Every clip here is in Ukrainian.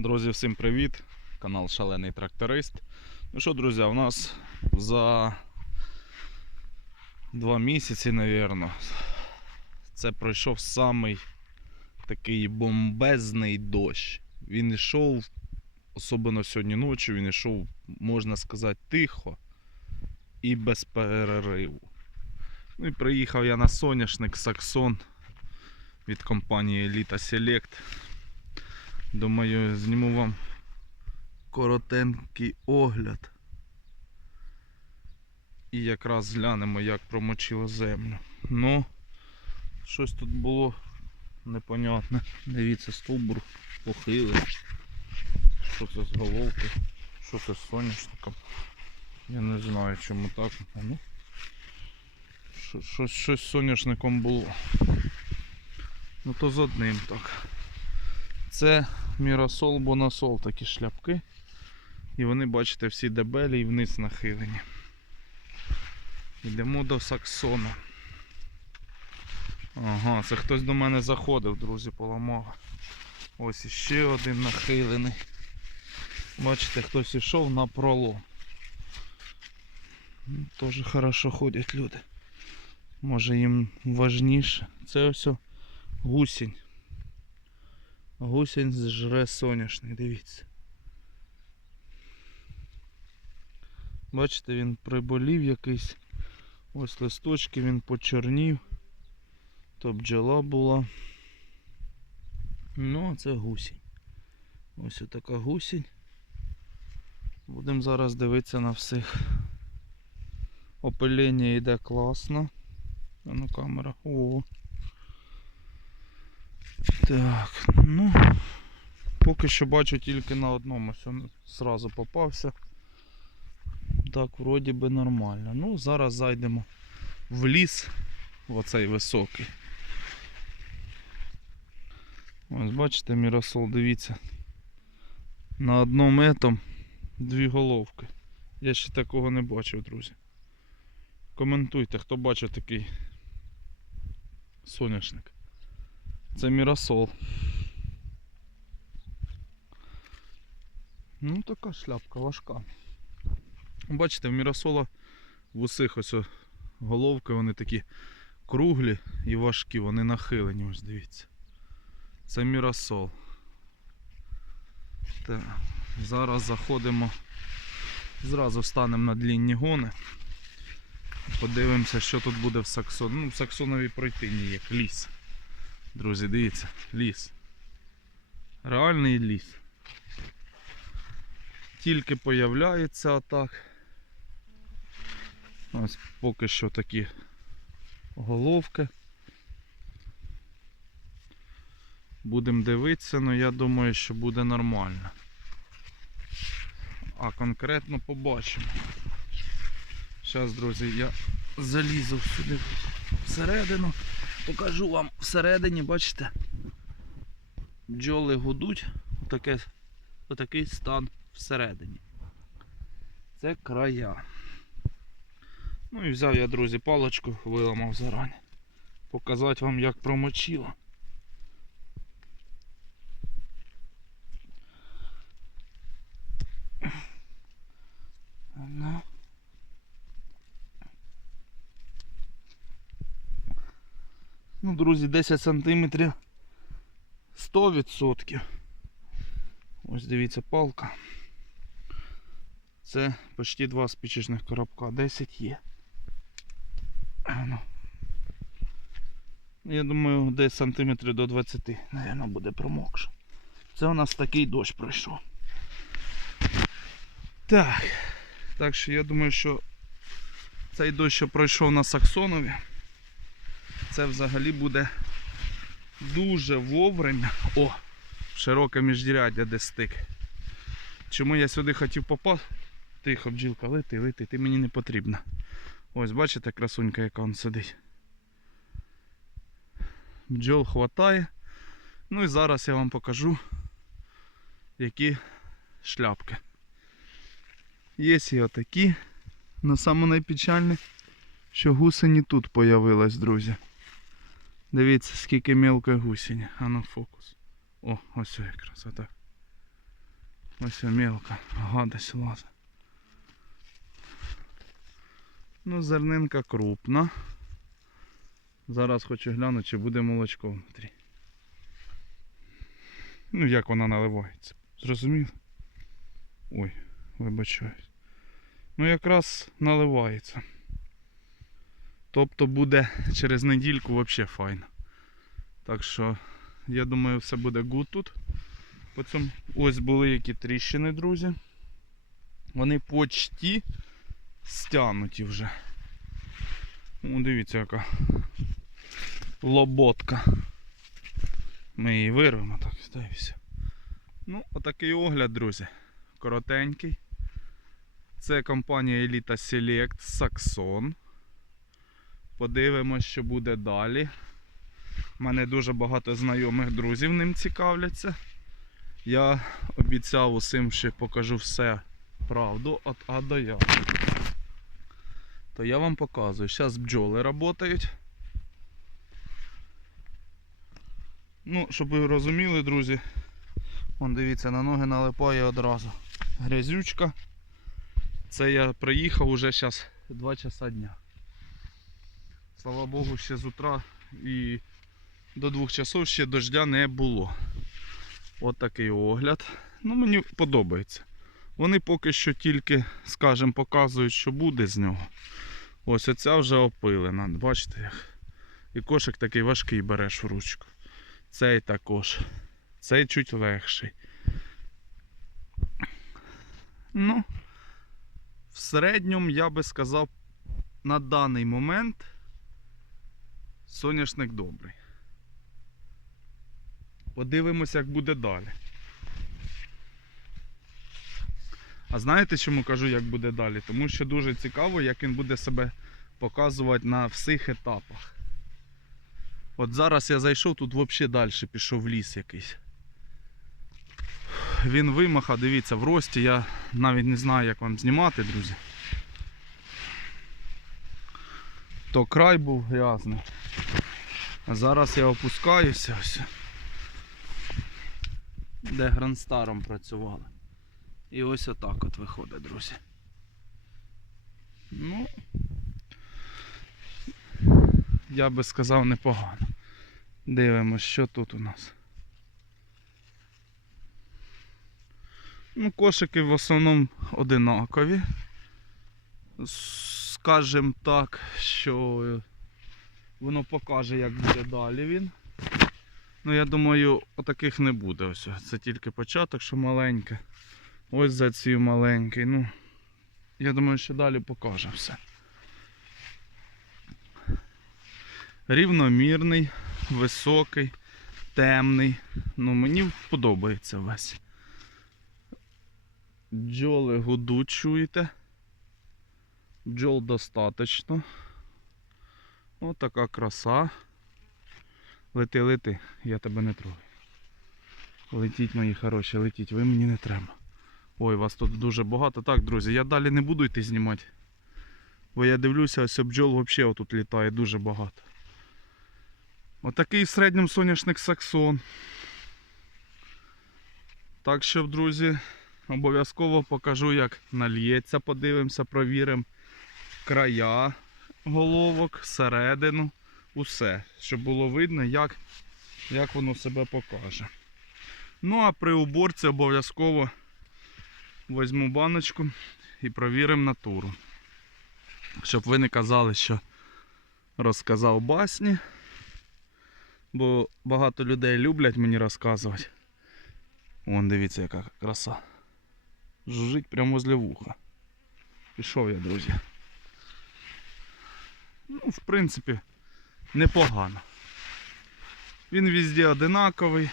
Друзі, всім привіт! Канал Шалений Тракторист. Ну що, друзі, у нас за два місяці, напевно, це пройшов самий такий бомбезний дощ. Він йшов, особливо сьогодні ночі, він йшов, можна сказати, тихо і без перериву. Ну і приїхав я на соняшник Саксон від компанії Elita Select. Думаю, зніму вам коротенький огляд. І якраз глянемо, як промочило землю. Ну, щось тут було непонятне. Дивіться, стовбур похилий. Що це з головки? Що це з соняшником? Я не знаю, чому так. Ну, щось, щось з соняшником було. Ну то з одним так. Це Мірасол Бонасол такі шляпки. І вони, бачите, всі дебелі і вниз нахилені. Йдемо до Саксона. Ага, це хтось до мене заходив, друзі, поламав. Ось іще один нахилений. Бачите, хтось ішов на пролом. Ну, Теж хорошо ходять люди. Може їм важніше. Це ось гусінь. Гусінь зжре соняшник, дивіться. Бачите, він приболів якийсь. Ось листочки він почорнів. То бджола була. Ну, а це гусінь. Ось така гусінь. Будемо зараз дивитися на всіх. Опилення йде класно. А ну камера. О. Так, ну поки що бачу тільки на одному, він зразу попався. Так, вроді би нормально. Ну, зараз зайдемо в ліс, в оцей високий. Ось бачите, Міросол, дивіться. На одному етом дві головки. Я ще такого не бачив, друзі. Коментуйте, хто бачив такий соняшник. Це Мірасол. Ну, така шляпка важка. Бачите, в Мірасола в усіх ось головки вони такі круглі і важкі, вони нахилені, ось дивіться. Це Мірасол. Так, зараз заходимо, зразу станемо на длінні гони. Подивимося, що тут буде в Саксон. Ну, в Саксонові пройти ніяк, ліс. Друзі, дивіться, ліс. Реальний ліс. Тільки появляється отак. Ось поки що такі головки. Будемо дивитися, але я думаю, що буде нормально. А конкретно побачимо. Зараз, друзі, я залізу сюди всередину. Покажу вам всередині, бачите, бджоли гудуть, Отаке, отакий стан всередині. Це края. Ну і взяв я, друзі, паличку, виламав зарані. Показати вам, як промочило. Ну. Ну, друзі, 10 сантиметрів 100%. Ось дивіться палка. Це почти два спічечних коробка. 10 є. Я думаю, десь сантиметрів до 20, Наверно, буде промокше. Це у нас такий дощ пройшов. Так. Так що я думаю, що цей дощ, що пройшов на Саксонові, це взагалі буде дуже вовремя. О! Широке міждіряддя, де стик. Чому я сюди хотів попасти? Тихо, бджілка, лети, лети, ти мені не потрібна. Ось, бачите, красунька, яка он сидить. Бджол хватає. Ну і зараз я вам покажу, які шляпки. Є і отакі. Но саме найпечальне, що гусені тут появилась, друзі. Дивіться, скільки мелкої гусені. А ну фокус. О, ось якраз отак. Ось мілка, гадась лазить. Ну, зернинка крупна. Зараз хочу глянути, чи буде молочко внутрі. Ну, як вона наливається. Зрозумів? Ой, вибачаюсь. Ну, якраз наливається. Тобто буде через недільку взагалі файно. Так що, я думаю, все буде гуд тут. По цьому ось були які тріщини, друзі. Вони почти стянуті вже. О, дивіться, яка лоботка. Ми її вирвемо, так і та й все. Ну, отакий огляд, друзі. Коротенький. Це компанія Elita Select Saxon. Подивимось, що буде далі. У мене дуже багато знайомих друзів ним цікавляться. Я обіцяв усім, що покажу все правду від А до Я. То я вам показую. Зараз бджоли працюють. Ну, щоб ви розуміли, друзі. Вон дивіться, на ноги налипає одразу. Грязючка. Це я приїхав уже зараз 2 часа дня. Слава Богу, ще з утра і до 2 часов ще дождя не було. От такий огляд. Ну, мені подобається. Вони поки що тільки, скажімо, показують, що буде з нього. Ось оця вже опилена. Бачите як? І кошик такий важкий береш в ручку. Цей також. Цей чуть легший. Ну, в середньому я би сказав, на даний момент соняшник добрий. Подивимося, як буде далі. А знаєте, чому кажу, як буде далі? Тому що дуже цікаво, як він буде себе показувати на всіх етапах. От зараз я зайшов, тут взагалі далі пішов ліс якийсь. Він вимаха, дивіться, в рості. Я навіть не знаю, як вам знімати, друзі. То край був грязний. А зараз я опускаюся ось. Де грандстаром працювали. І ось отак от виходить, друзі. Ну, я би сказав непогано. Дивимось, що тут у нас. Ну, кошики в основному одинакові. Скажем так, що воно покаже, як буде далі він. Ну, я думаю, отаких не буде. Ось. Це тільки початок, що маленьке. Ось за ці маленький. Ну, я думаю, що далі покаже все. Рівномірний, високий, темний. Ну, мені подобається весь. Бджоли гудуть, чуєте? Бджол достаточно. Ось така краса. Лети, лети, я тебе не трогаю. Летіть, мої хороші, летіть, ви мені не треба. Ой, вас тут дуже багато. Так, друзі, я далі не буду йти знімати. Бо я дивлюся, ось бджол взагалі отут літає дуже багато. Отакий в середньому соняшник саксон. Так що, друзі, обов'язково покажу, як нальється, подивимося, провіримо края головок, середину, усе, щоб було видно, як, як воно себе покаже. Ну, а при уборці обов'язково візьму баночку і провіримо натуру. Щоб ви не казали, що розказав басні. Бо багато людей люблять мені розказувати. Вон дивіться, яка краса. Жужить прямо возле вуха. Пішов я, друзі. Ну, в принципі, непогано. Він везде одинаковий.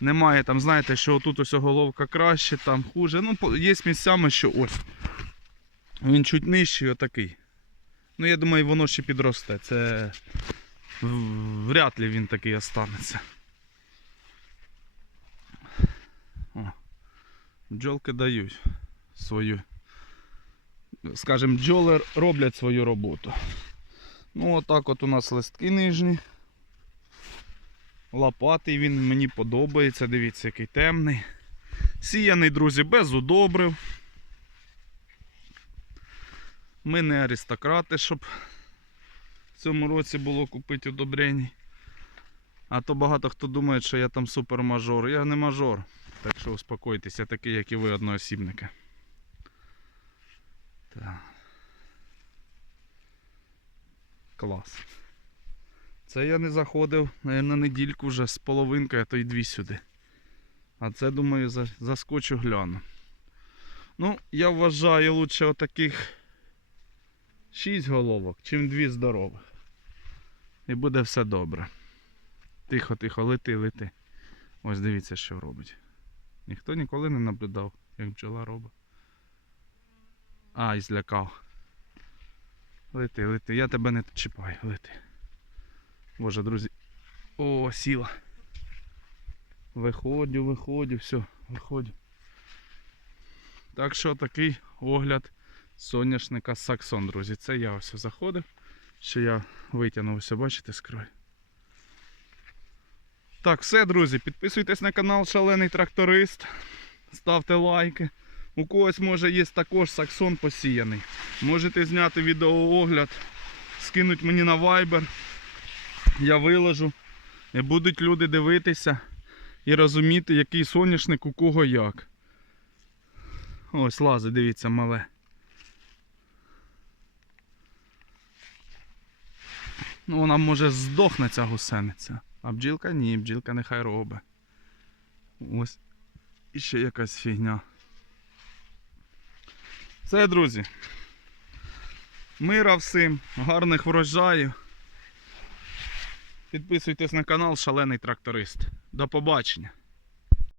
Немає там, знаєте, що тут ось головка краще, там хуже. Ну, є місцями, що ось. Він чуть нижчий, отакий. Ну, я думаю, воно ще підросте. Це вряд ли він такий останеться. О, бджолки дають свою. Скажем, бджоли роблять свою роботу. Ну, отак от у нас листки нижні. Лопатий він мені подобається, дивіться, який темний. Сіяний, друзі, без удобрив. Ми не аристократи, щоб в цьому році було купити удобрень. А то багато хто думає, що я там супермажор. Я не мажор. Так що успокойтеся, такий, як і ви, одноосібники. Так. Клас. Це я не заходив, наверное, недільку вже з половинкою, а то й дві сюди. А це, думаю, заскочу гляну. Ну, я вважаю лучше отаких 6 головок, чим дві здорових. І буде все добре. Тихо, тихо, лети, лети. Ось дивіться, що робить. Ніхто ніколи не наблюдав, як бджола робить. А, і злякав. Лети, лети, я тебе не чіпаю, лети. Боже, друзі. О, сіла. Виходю, виходю, все, виходю. Так що такий огляд соняшника Саксон, друзі. Це я ось заходив. Ще я витягнув, ось, бачите, з. Так, все, друзі, підписуйтесь на канал Шалений Тракторист. Ставте лайки. У когось може є також саксон посіяний. Можете зняти відеоогляд, скинуть мені на Viber. Я виложу. І будуть люди дивитися і розуміти, який соняшник у кого як. Ось лази, дивіться, мале. Ну, вона може здохне ця гусениця. А бджілка ні, бджілка нехай робить. Ось іще якась фігня. Все, друзі. Мира всім, гарних врожаїв. Підписуйтесь на канал Шалений Тракторист. До побачення.